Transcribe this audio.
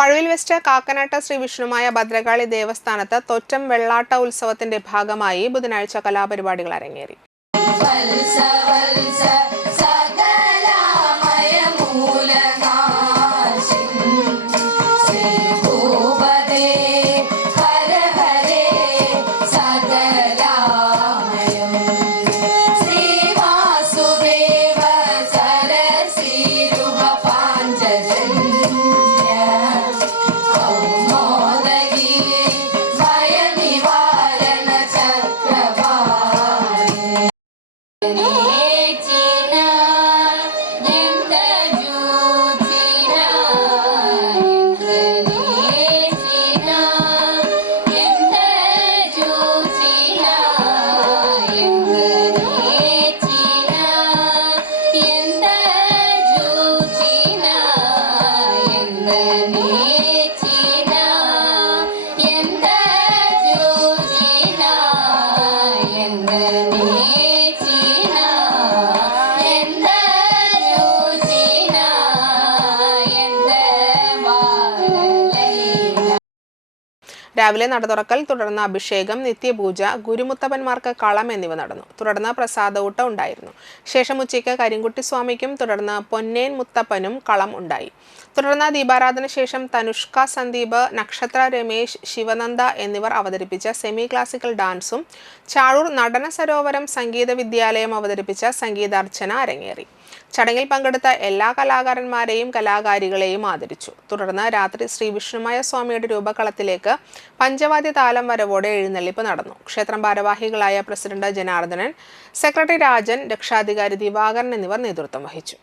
Pazhuvil west കാക്കനാട്ട ശ്രീ വിഷ്ണുമായ ഭദ്രകാളി ദേവസ്ഥാനത്ത് തൊറ്റം വെള്ളാട്ട ഉത്സവത്തിന്റെ ഭാഗമായി ബുധനാഴ്ച കലാപരിപാടികൾ അരങ്ങേറി. Oh! രാവിലെ നട തുറക്കൽ തുടർന്ന് അഭിഷേകം നിത്യപൂജ ഗുരുമുത്തപ്പന്മാർക്ക് കളം എന്നിവ നടന്നു. തുടർന്ന് പ്രസാദഊട്ട ഉണ്ടായിരുന്നു. ശേഷം ഉച്ചയ്ക്ക് കരിങ്കുട്ടി സ്വാമിക്കും തുടർന്ന് പൊന്നേൻ മുത്തപ്പനും കളം ഉണ്ടായി. തുടർന്ന് ദീപാരാധന ശേഷം തനുഷ്ക സന്ദീപ് നക്ഷത്ര രമേശ് ശിവനന്ദ എന്നിവർ അവതരിപ്പിച്ച സെമി ക്ലാസിക്കൽ ഡാൻസും ചാഴൂർ നടന സരോവരം സംഗീത വിദ്യാലയം അവതരിപ്പിച്ച സംഗീതാർച്ചന അരങ്ങേറി. ചടങ്ങിൽ പങ്കെടുത്ത എല്ലാ കലാകാരന്മാരെയും കലാകാരികളെയും ആദരിച്ചു. തുടർന്ന് രാത്രി ശ്രീ വിഷ്ണുമായ സ്വാമിയുടെ രൂപകളത്തിലേക്ക് പഞ്ചവാദ്യ താലം വരവോടെ എഴുന്നള്ളിപ്പ് നടന്നു. ക്ഷേത്രം ഭാരവാഹികളായ പ്രസിഡന്റ് ജനാർദ്ദനൻ സെക്രട്ടറി രാജൻ രക്ഷാധികാരി ദിവാകരൻ എന്നിവർ നേതൃത്വം വഹിച്ചു.